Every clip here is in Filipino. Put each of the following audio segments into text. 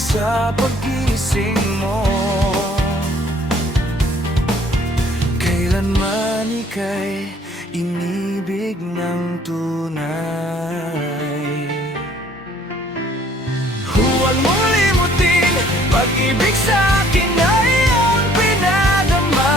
sa paggising mo. Kailanman ika'y inibig ng tunay. Huwag mong limutin, pag-ibig sa'kin ay iyong pinadama.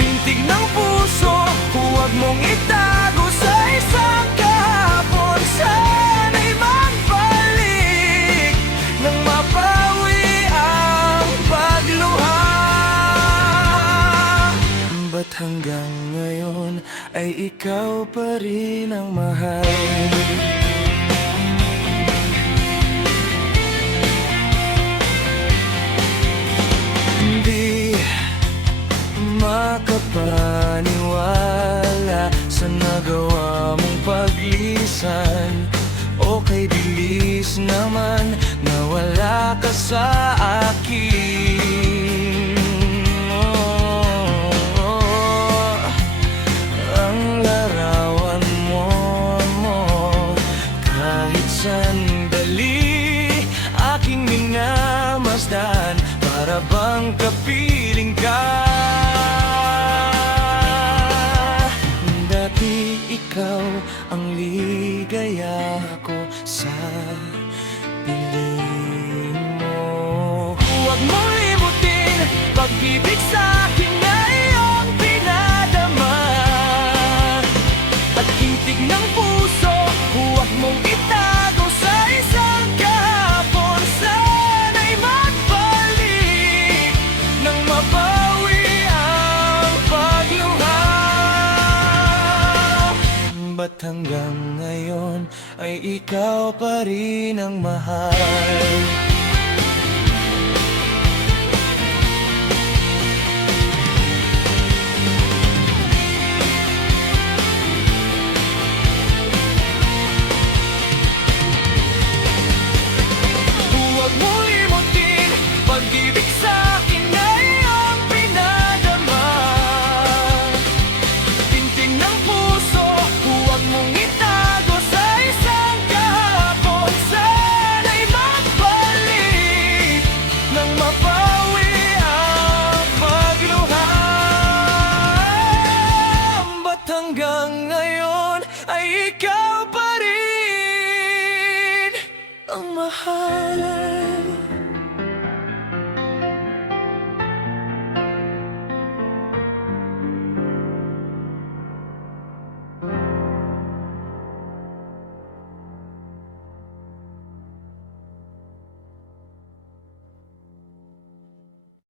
Bintig ng puso, huwag mong itago sa isang kahapon. Sana'y magbalik nang mapawi ang pagluha. Ba't hanggang ngayon ay ikaw pa rin ang mahal? Makapaniwala sa nagawa mong paglisan. O kay bilis naman na wala ka sa akin. Ang larawan mo kahit sandali aking minamasdan, para bang kapiling ka. Dati ikaw ang ligaya ko sa piling mo. Huwag mong limutin, pag-ibig sa'kin na iyong pinadama. At hintig ng puso, huwag mong itago sa isang kahapon. Sana'y magbalik nang mabawi ang pagluha. Ba't hanggang ngayon ay ikaw pa rin ang mahal? Huwag mong limutin, pag-ibig sa'kin na iyong pinadama. Tinting ng puso, huwag mong itago sa isang kahapon. Sana'y magbalik nang mapawi ang pagluha. Ba't hanggang ngayon ay ikaw pa rin ang mahal?